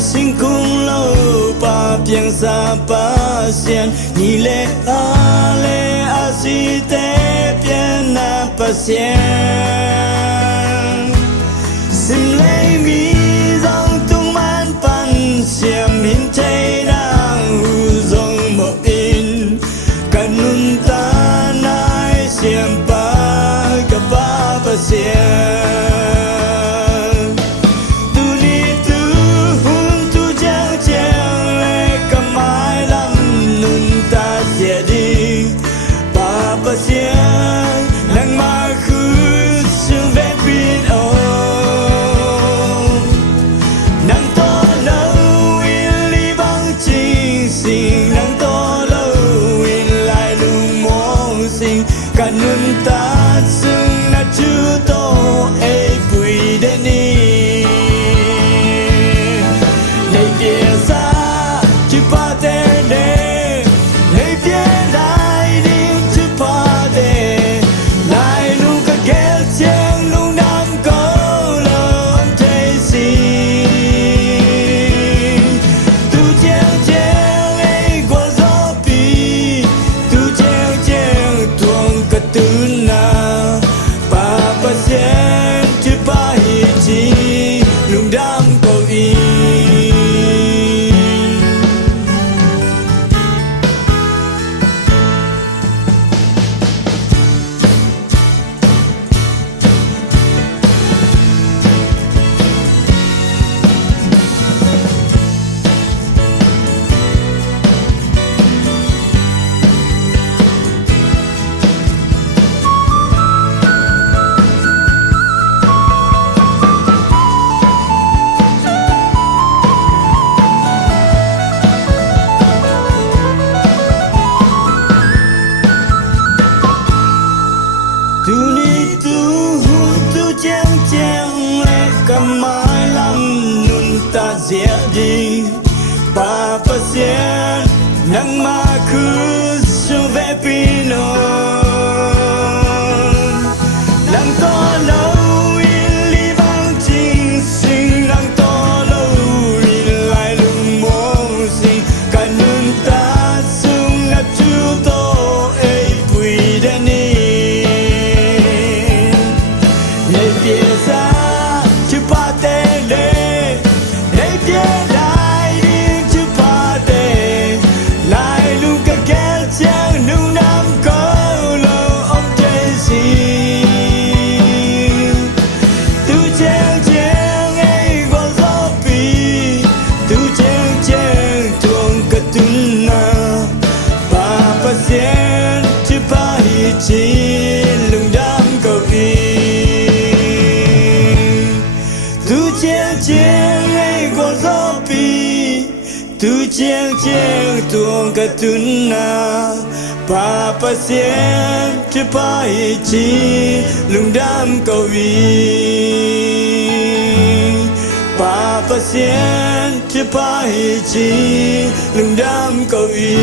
星空楼把边沙把线，你嘞啊嘞啊西的边那把线，心里迷让动漫半线，明天让无从莫因，看nun ta nai线把个把把线。Kanun ta sung na chu to e pui de ni nei pie sa chu pa te ne nei pie lai ni chu pa te lai lu ka gel chang lu nam ko lo am te si tu chang chang e go zo pi tu chang chang tuong ka tu na pa pa sen chu pa hi chi lung dam ko i Papa sian nang maku suve pino nang to lo li bang jing sing nang to lo lai lung mo sing kanun ta sung na chu to e pui de ni nei pie sa chu pa te le nei pie tu chang chang tuong ka tuna Papa sian chu pa hi chi lung dam ko wi Papa sian chu pa hi chi lung dam ko wi